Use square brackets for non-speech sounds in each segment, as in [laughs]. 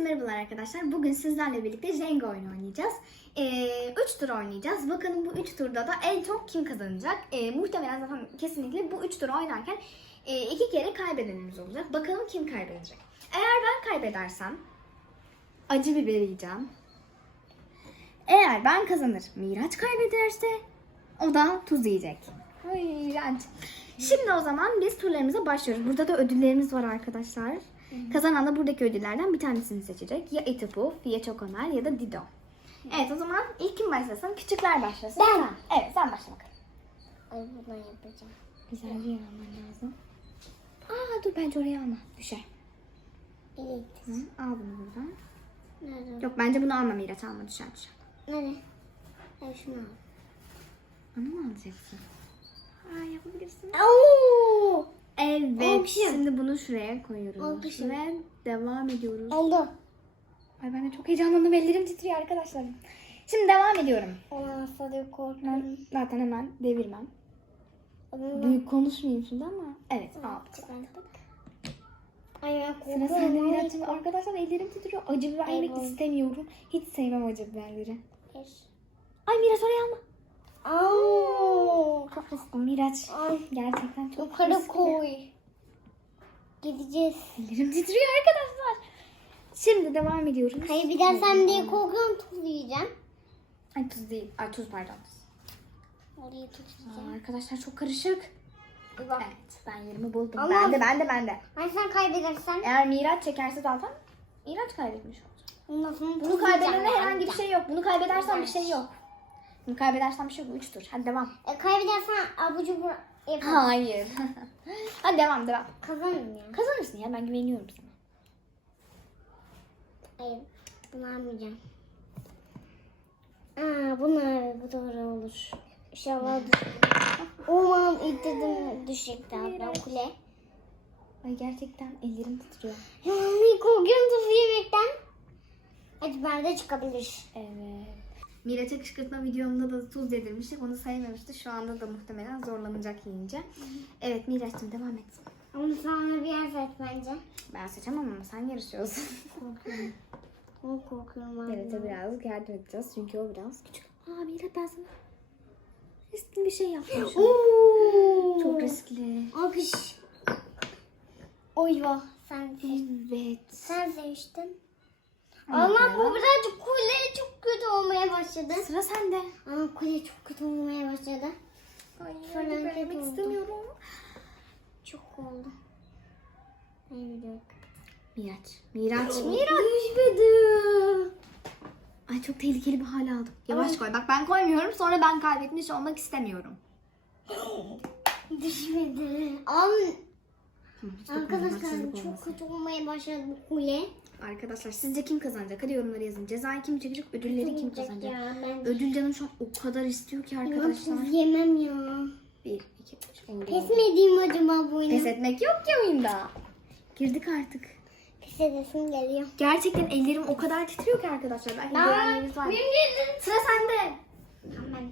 merhabalar arkadaşlar. Bugün sizlerle birlikte Jenga oyunu oynayacağız. 3 tur oynayacağız. Bakalım bu 3 turda da en çok kim kazanacak? Ee, muhtemelen zaten kesinlikle bu 3 tur oynarken 2 kere kaybedenimiz olacak. Bakalım kim kaybedecek? Eğer ben kaybedersem acı biber yiyeceğim. Eğer ben kazanır, Miraç kaybederse o da tuz yiyecek. Ay. Şimdi o zaman biz turlarımıza başlıyoruz. Burada da ödüllerimiz var arkadaşlar. Kazanan da buradaki ödüllerden bir tanesini seçecek. Ya Eti ya Çokonel ya da Dido. Evet o zaman ilk kim başlasın? Küçükler başlasın. Ben. Evet sen başla bakalım. Ay buradan yapacağım. Güzel bir yer alman lazım. Aa dur bence oraya alma. Düşer. Evet. Hı, al bunu buradan. Nerede? Yok bence bunu alma Miraç alma düşer düşer. Nerede? Ay şunu al. Onu mu alacaksın? Aa yapabilirsin. Oo! Evet. Şimdi bunu şuraya koyuyoruz. Alkışım. Ve devam ediyoruz. Oldu. Ay ben de çok heyecanlandım. Ellerim titriyor arkadaşlar. Şimdi devam ediyorum. Ona sadece korkuyorum. zaten hemen devirmem. Büyük konuşmayayım şimdi ama. Evet al. Ay ben Sıra korkuyorum. sende Miraç'ım. Arkadaşlar ellerim titriyor. Acı biber yemek istemiyorum. Hiç sevmem acı biberleri. Hayır. Ay Miraç oraya alma. Çok riskli Miraç. Ay. Gerçekten çok Yukarı riskli. koy. Gideceğiz. Ellerim titriyor arkadaşlar. Şimdi devam ediyoruz. Hayır bir daha sen diye korkuyorum tuz yiyeceğim. Ay tuz değil. Ay tuz pardon. Orayı Aa, yiyeceğim. arkadaşlar çok karışık. Bak. Evet ben yerimi buldum. Ama- Ben de ben de ben de. Ay sen kaybedersen Eğer Miraç çekerse zaten Miraç kaybetmiş olacak. ondan sonra Bunu kaybedene herhangi bir şey yok. Bunu kaybedersen bir şey yok. Bunu kaybedersen bir şey yok. Üç tur. Hadi devam. E, kaybedersen cubur yaparım. Hayır. [laughs] Hadi devam devam. Kazanırım ya. Kazanırsın ya ben güveniyorum sana. Hayır. Bunu almayacağım. Aa, bunlar bu doğru olur. İnşallah [laughs] düşmez. Umarım ilk dedim düşecekti ablam kule. Ay gerçekten ellerim titriyor. Ya ne korkuyorum tuz yemekten. Hadi bende çıkabilir. Evet. Miraç'a kışkırtma videomda da tuz yedirmiştik. Onu saymamıştı. Şu anda da muhtemelen zorlanacak yiyince. Evet Miraç'cığım devam et. Ama sana bir yer seç bence. Ben seçemem ama sen yarışıyorsun. Korkuyorum. Onu korkuyorum. Miraç'a birazcık yardım edeceğiz. Çünkü o biraz küçük. Aa Miraç ben sana riskli bir şey. Oo. Çok riskli. Alkış. Oy vah. Sen Evet. Sen seçtin. Bakalım. bu birazcık kule çok kötü olmaya başladı. Sıra sende. Aa kule çok kötü olmaya başladı. Ay, yemek oldu. istemiyorum. Çok oldu. Evet. Miraç. Miraç. Düşmedi. Ay çok tehlikeli bir hal aldım. Yavaş koy. Bak ben koymuyorum. Sonra ben kaybetmiş olmak istemiyorum. [laughs] Düşmedi. Al. Arkadaşlar çok kötü olmaya başladı bu kule. Arkadaşlar sizce kim kazanacak? Hadi yorumlara yazın. Cezayı kim çekecek? Ödülleri kim kazanacak? Ya, ben Ödül canım şu an o kadar istiyor ki Ben arkadaşlar. tuz yemem ya. Bir, iki, üç. Pes mi edeyim acaba bu oyunu? Pes etmek yok ki oyunda. Girdik artık. Pes edesim geliyor. Gerçekten ellerim o kadar titriyor ki arkadaşlar. Belki görenleriniz var. Sıra sende. Hemen.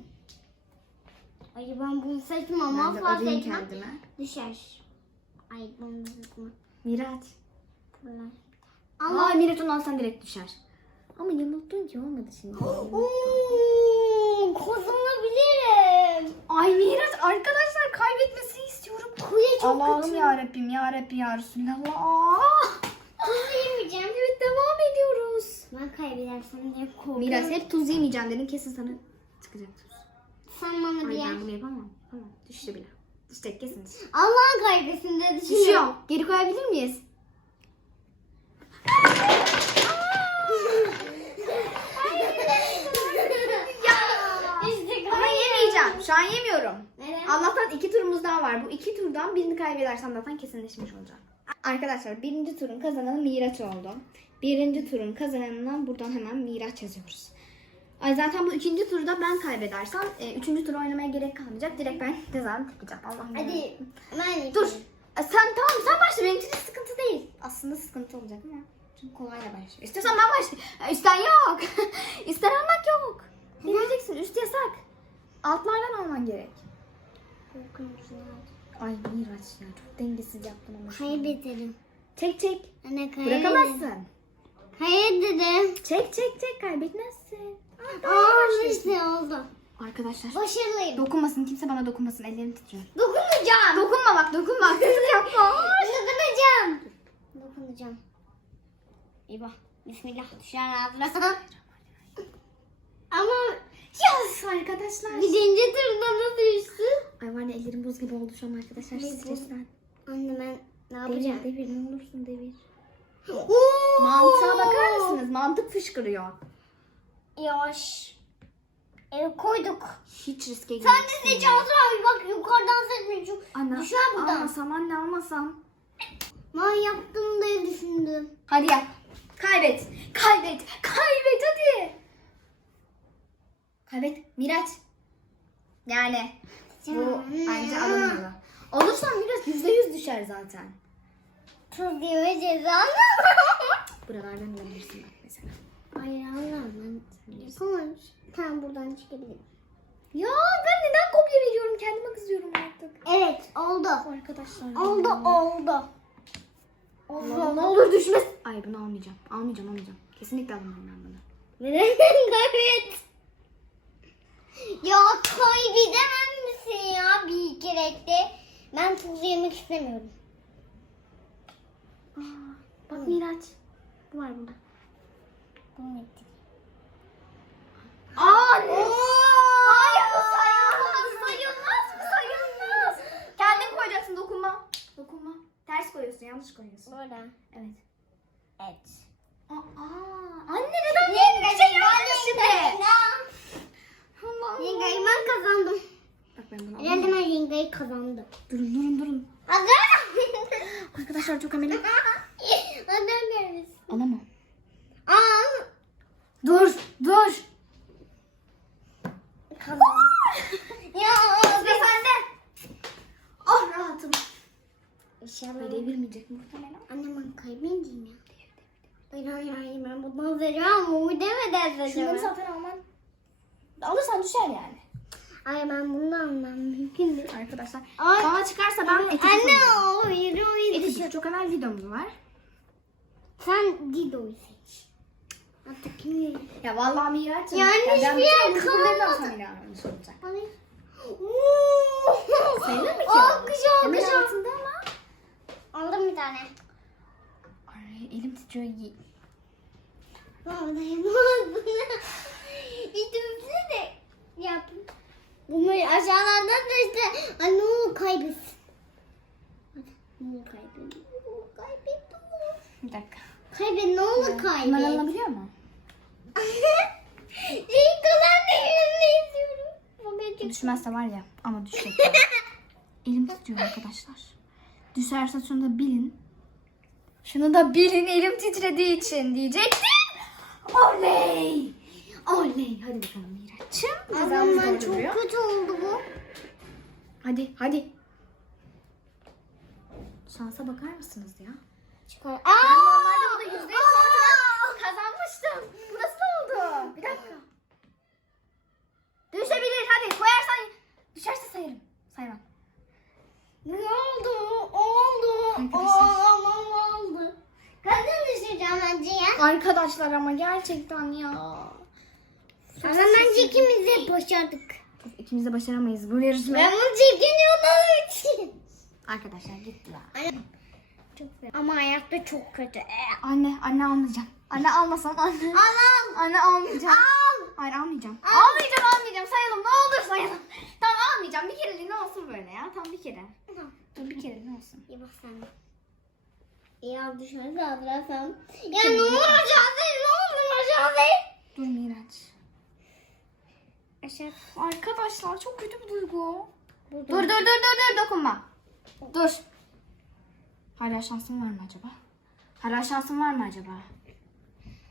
Ay ben bunu seçmem Ben ama asla seçmem. kendime. Düşer. Ay bunu seçmem. Miraç. Bunlar. Ama Ay Miraç onu alsan direkt düşer. Ama yanılttın ki olmadı şimdi. [gasps] Oo, kazanabilirim. Ay Miraç arkadaşlar kaybetmesini istiyorum. Kule çok Allah'ım kötü. ya Rabbim ya Resulallah. Tuz yemeyeceğim. Evet devam ediyoruz. Ben kaybedersem diye korkuyorum. Miraç hep tuz yemeyeceğim dedin kesin sana çıkacak tuz. Sen bana Ay diye. ben bunu yapamam. Tamam düştü bile. Düşecek kesin. Allah'ın kaybetsin de düşünüyorum. Düşüyor. Geri koyabilir miyiz? İşte Ama yemeyeceğim. Şu an yemiyorum. Neden? Allah'tan iki turumuz daha var. Bu iki turdan birini kaybedersem zaten kesinleşmiş olacak. Arkadaşlar birinci turun kazananı Miraç oldu. Birinci turun kazananından buradan hemen Miraç yazıyoruz. Ay zaten bu ikinci turda ben kaybedersem e, üçüncü tur oynamaya gerek kalmayacak. Direkt ben cezamı takacağım. Allah'ım. Hadi ben. Dur. E, Sen tamam sen başla. Benim için sıkıntı değil. Aslında sıkıntı olacak ama. Çünkü kolayla başla. İstiyorsan ben başlayayım. E, Üstten yok. [laughs] Üstten almak yok. Ne diyeceksin? Üst yasak. Altlardan alman gerek. Ay Miraç ya çok dengesiz yaptım ama. an. Kaybederim. Çek çek. Anne kaybederim. Bırakamazsın. Hayır Çek çek çek kaybetmezsin. Aa işte oldu. Arkadaşlar Başarılıyım. dokunmasın kimse bana dokunmasın ellerim titriyor. Dokunacağım. Dokunma bak dokunma [laughs] yapma. Dokunacağım. Dokunacağım. Eyvah. Bismillah düşer ağzına. [laughs] Ama Yes arkadaşlar. birinci turda nasıl düştü? Ay var ya ellerim buz gibi oldu şu an arkadaşlar Ne bu? stresten. Anne ben ne Devir yapacağım? devir ne olursun devir. Oo! Mantığa bakar mısınız? Mantık fışkırıyor. Yavaş. El koyduk. Hiç riske girmek Sen de istemiyorum. Azra abi bak yukarıdan seçme. Şu Anne düşer buradan. almasam anne almasam. Ben yaptım diye düşündüm. Hadi yap. Kaybet. Kaybet. Kaybet hadi. Kaybet. Miraç. Yani bu bence alınmalı. Olursan Miraç yüzde yüz düşer zaten. Tuz yeme ceza. [laughs] Buralardan alabilirsin bak mesela. Hayır Allah ben yapamam. Tamam buradan çıkabilirim. Ya ben neden kopya veriyorum? Kendime kızıyorum artık. Evet oldu. Arkadaşlar. Oldu oldu. Allah ne olur düşmez. Ay bunu almayacağım. Almayacağım almayacağım. Kesinlikle almam ben bunu. Neden [laughs] kaybet? Ya kaybedemem misin ya bir kere de? Ben tuz yemek istemiyorum. Aa, bak Miraç. Bu var burada. Bunu ettik. Aa! Hayır bu sayılmaz. Sayılmaz bu sayılmaz. Kendin koyacaksın dokunma. Dokunma. Ters koyuyorsun yanlış koyuyorsun. Burada. Evet. Evet. Aa, anne neden bir şey yaptın şimdi? Allah'ım. Yengayı ben kazandım. Bak ben bunu Herhalde alamam. ben yengayı kazandım. Durun durun durun. Hadi. Arkadaşlar çok eminim. Hadi neredesin? Alamam. Aa. Dur dur. [laughs] Ya. Sıra sende. Oh rahatım. İnşallah. Böyle devirmeyecek muhtemelen. Anne ben kaybedeyim ya. Hayır hayır ben bundan veriyorum. Bu demeden Şunları acaba. zaten alman. Alırsan düşer yani. Ay ben bundan almam mümkün değil. Arkadaşlar. Ay. Bana çıkarsa ben eti Anne o yürü o yürü. Eti çok evvel videomuz var. Sen Dido'yu seç. Ya vallahi Miraç. Yani hiçbir yer kalmadı. olacak. Hadi. [laughs] Sayılır mı ki? Alkış Hemen alkış. altında ama. Aldım bir tane. Ay elim titriyor. Vallahi [laughs] İşte de yap. Bunu aşağılardan da işte anne onu kaybetsin. Bunu kaybet. Kaybet. Bir dakika. Kaybet ne olur kaybet. alınabiliyor mu? Ringolar ne yüzünü istiyorum. Babacık. Düşmezse var ya ama düşecek. [laughs] elim titriyor arkadaşlar. Düşerse şunu da bilin. Şunu da bilin elim titrediği için diyecektim. Oley! Oley! Hadi bakalım Miraç'ım. Orada çok duruyor. kötü oldu bu. Hadi hadi. Şansa bakar mısınız ya? Çıkar. Ben normalde burada yüzde yüz sonra kazanmıştım. Bu nasıl oldu? Bir dakika. Düşebilir hadi koyarsan düşerse sayarım. Saymam. Ne oldu? Oldu. Arkadaşlar. Aman oldu. Kaçın düşüreceğim bence ya. Arkadaşlar ama gerçekten ya. Ama bence ikimiz de başardık. İkimiz de başaramayız bu yarışmayı. Ben bunu çekince onun için. Arkadaşlar gitti ya. Çok Ama hayatta çok kötü. Anne, anne almayacağım. Anne almasam anne. Al Anne almayacağım. al. Hayır almayacağım. Almayacağım almayacağım. Sayalım ne olur sayalım. tamam almayacağım. Bir kereliğine olsun böyle ya. Tam bir kere. Dur bir kereliğine olsun. İyi bak sen de. Ya düşmez kaldırsam. Ya ne olur aşağı değil, ne olur aşağı değil. Dur Miraç. Aşağı. Arkadaşlar çok kötü bir duygu. Burada. Dur dur dur dur dur dokunma. Dur. Hala şansım var mı acaba? Hala şansım var mı acaba?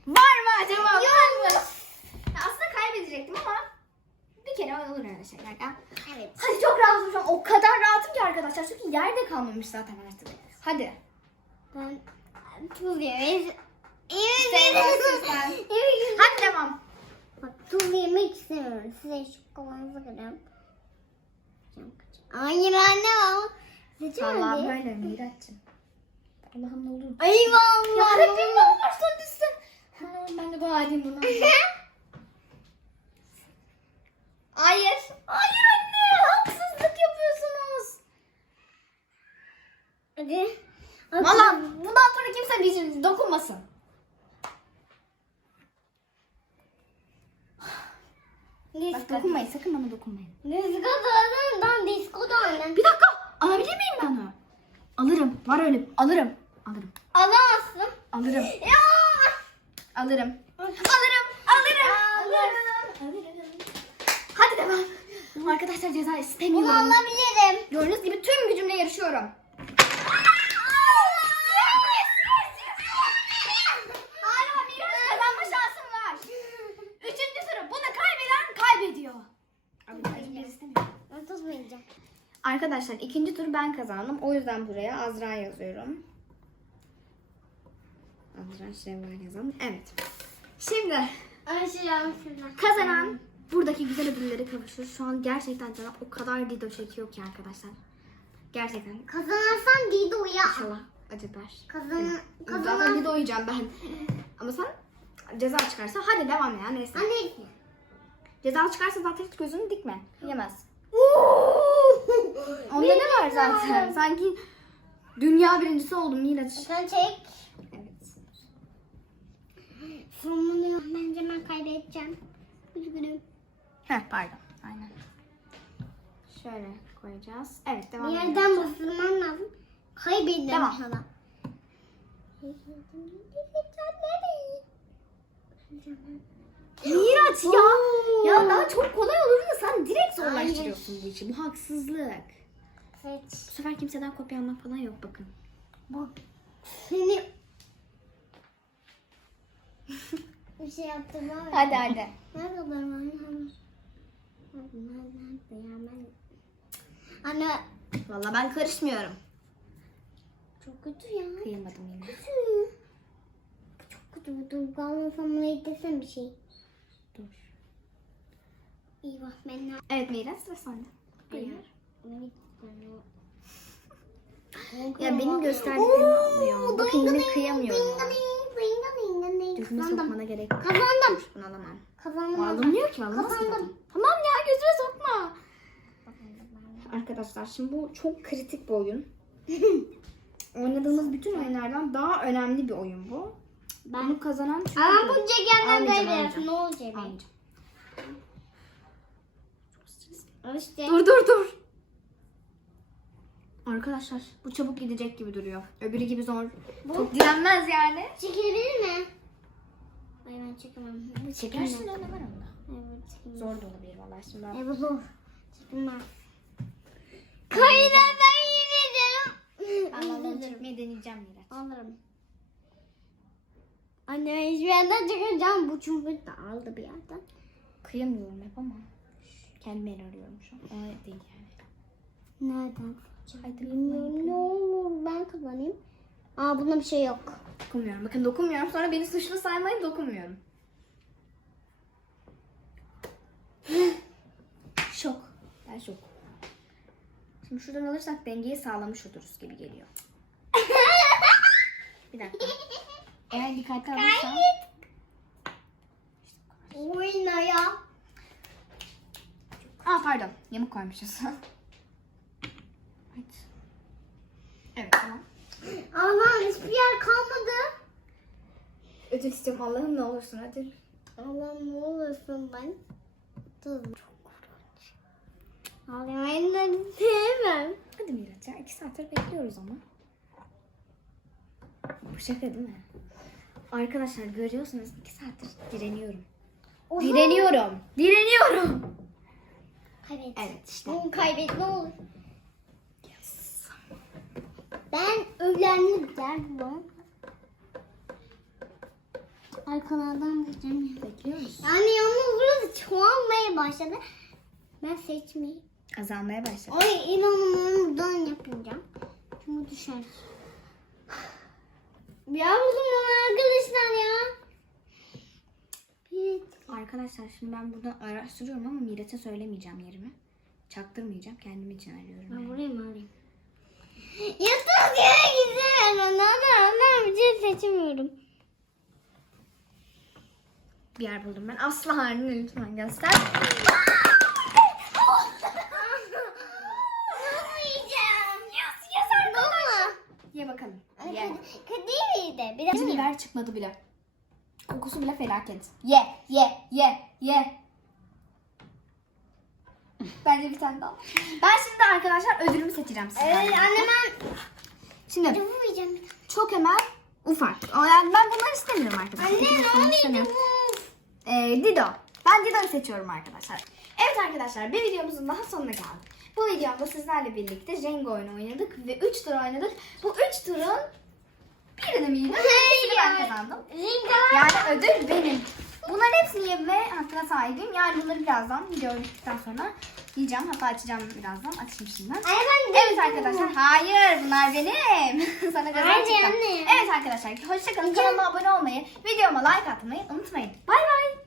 Var mı acaba? Var mı? Ya aslında kaybedecektim ama bir kere olur öyle şeyler ya. Evet. Hadi çok rahatım şu an. O kadar rahatım ki arkadaşlar. Çünkü yerde kalmamış zaten artık. Hadi. Tuz sen. Evet. Hadi devam. Bak tuz yemek istemiyorum. Size şu kovanızı kırarım. Hayır anne o. Seçemedi. Vallahi böyle Miraç'cığım. Allah'ım ne olur. Eyvallah. Ya Rabbim ne olursa düşsün. Ben de edeyim bunu. [laughs] Hayır. Hayır anne. Haksızlık yapıyorsunuz. Hadi. Valla bundan sonra kimse dokunmasın. Bak dokunmayın sakın bana dokunmayın. Disko dağından disko dağından. Bir dakika alabilir miyim ben onu? Alırım. Var öyle. Alırım. Alırım. Alamazsın. Alırım. Ya. Alırım. Alırım. Alırım. Alırım. Hadi devam. Arkadaşlar ceza Bunu istemiyorum. alabilirim. Gördüğünüz gibi tüm gücümle yarışıyorum. Hala miras kazanma şansım var. Üçüncü soru. Bunu kaybeden kaybediyor. Ben tutmayacağım. Arkadaşlar ikinci tur ben kazandım. O yüzden buraya Azra yazıyorum. Azra Şevval yazalım. Evet. Şimdi kazanan buradaki güzel ödülleri kavuşur. Şu an gerçekten canım o kadar dido çekiyor ki arkadaşlar. Gerçekten. Kazanırsan Dido'ya. İnşallah acılar. Kazan, Zaten kazanan. dido yiyeceğim ben. Ama sen ceza çıkarsa hadi devam ya neyse. Anne. Ceza çıkarsa zaten hiç gözünü dikme. Yemez. Onda ne var zaten? Sanki dünya birincisi oldum Miraç. Sen çek. Evet. Sonunu bence ben kaybedeceğim. Üzgünüm. Heh pardon. Aynen. Şöyle koyacağız. Evet devam Bir edelim. yerden basılman lazım. Kaybedeceğim Tamam. sana. Miraç ya. Oo. Ya daha çok kolay olur da sen direkt zorlaştırıyorsun bu işi. Bu haksızlık. Evet. Bu sefer kimseden kopya almak falan yok bakın. Bak. Seni... [laughs] Bir şey yaptım var. Hadi hadi. Ne kadar ben? Anne Valla ben karışmıyorum. çok kötü ya. Kıyamadım yine. Kötü. Çok kötü. Dur kalma sana desem bir şey. Dur. İyi bak ben ne Evet Miraç sıra sende. yapayım? Ya benim gösterdiklerimi alıyor. Bakın yine kıyamıyorum. Gözüme Kazandım. sokmana gerek yok. Kazandım. Bunu alamam. Kazandım. Alınmıyor ki alamaz Kazandım. Tamam ya gözüme sokma. Arkadaşlar şimdi bu çok kritik bir oyun. [laughs] Oynadığımız bütün oyunlardan daha önemli bir oyun bu. Ben Bunu kazanan çünkü... Ama bu Almayacağım, kaybedersin. almayacağım. Ne olacak? be? Almayacağım. İşte. Dur dur dur. Arkadaşlar bu çabuk gidecek gibi duruyor. Öbürü gibi zor. Çok direnmez yani. Çekilebilir mi? Ay ben çekemem. Bu Çekersin öyle var onda. Evet. Zor da olabilir vallahi şimdi ben. Evet bu zor. Çekemem. Kayına ben yiyeceğim. Ben vallahi [laughs] çekmeyi deneyeceğim Miraç. Alırım. Anne hiçbir yerden çıkacağım. Bu çünkü de aldı bir yerden. Kıyamıyorum hep ama. Kendime el arıyorum şu an. Ona değil yani. Nereden? Hadi Bilmiyorum ne olur ben kazanayım. Aa bunda bir şey yok. Dokunmuyorum. Bakın dokunmuyorum. Sonra beni suçlu saymayın dokunmuyorum. [laughs] şok. Ben şok. Şimdi şuradan alırsak dengeyi sağlamış oluruz gibi geliyor. [laughs] Bir dakika. Eğer dikkatli alırsam... Oyna ya. Aa pardon. Yamuk koymuşuz. [laughs] evet. Evet tamam. Allah'ım hiçbir yer kalmadı. Ödül istiyorum Allah'ım ne olursun hadi. Allah'ım ne olursun ben. Dur. Çok korkunç. Allah'ım ben sevmem. Hadi Miraç ya. iki saattir bekliyoruz ama. Bu şaka değil mi? Arkadaşlar görüyorsunuz iki saattir direniyorum. O zaman- Direniyorum. Direniyorum. Kaybet. Evet işte. Oğlum kaybet ne olur. Ben öğlendim der bu. Arkalardan diyeceğim. Bekliyoruz. Yani yalnız burası çoğalmaya başladı. Ben seçmeyi. Azalmaya başladı. Ay inanın buradan yapacağım. Şunu düşer. Ya buldum onu arkadaşlar ya. Arkadaşlar şimdi ben burada araştırıyorum ama Miraç'a söylemeyeceğim yerimi. Çaktırmayacağım. Kendim için arıyorum. Ben yani. buraya mı alayım? Yatak yere gidiyorum. Ben bir şey seçemiyorum. bir yer buldum ben. Aslı halini lütfen göster. Ye bakalım. Ye. Bir Bizim dakika. biber çıkmadı bile. Kokusu bile felaket. Ye, ye, ye, ye. Bence bir tane daha. Ben şimdi arkadaşlar ödülümü seçeceğim sizden. Evet anne ben Şimdi bu yiyeceğim. çok hemen ufak. O Yani ben bunları istemiyorum arkadaşlar. Anne Bunları ne istemiyorum. bu? Ee, Dido. Ben Dido'yu seçiyorum arkadaşlar. Evet arkadaşlar bir videomuzun daha sonuna geldik. Bu videomda sizlerle birlikte Jenga oyunu oynadık ve 3 tur oynadık. Bu 3 turun birini mi yedim? İkisini ben kazandım. Yani ödül benim. Bunların hepsini yeme hakkına sahibim. Yani bunları birazdan video bittikten sonra yiyeceğim. Hatta açacağım birazdan. Açayım şimdiden. Ay ben Evet arkadaşlar. Hayır bunlar benim. [laughs] Sana çıktım. anne. Evet arkadaşlar. Hoşçakalın. Kanalıma abone olmayı, videoma like atmayı unutmayın. Bay bay.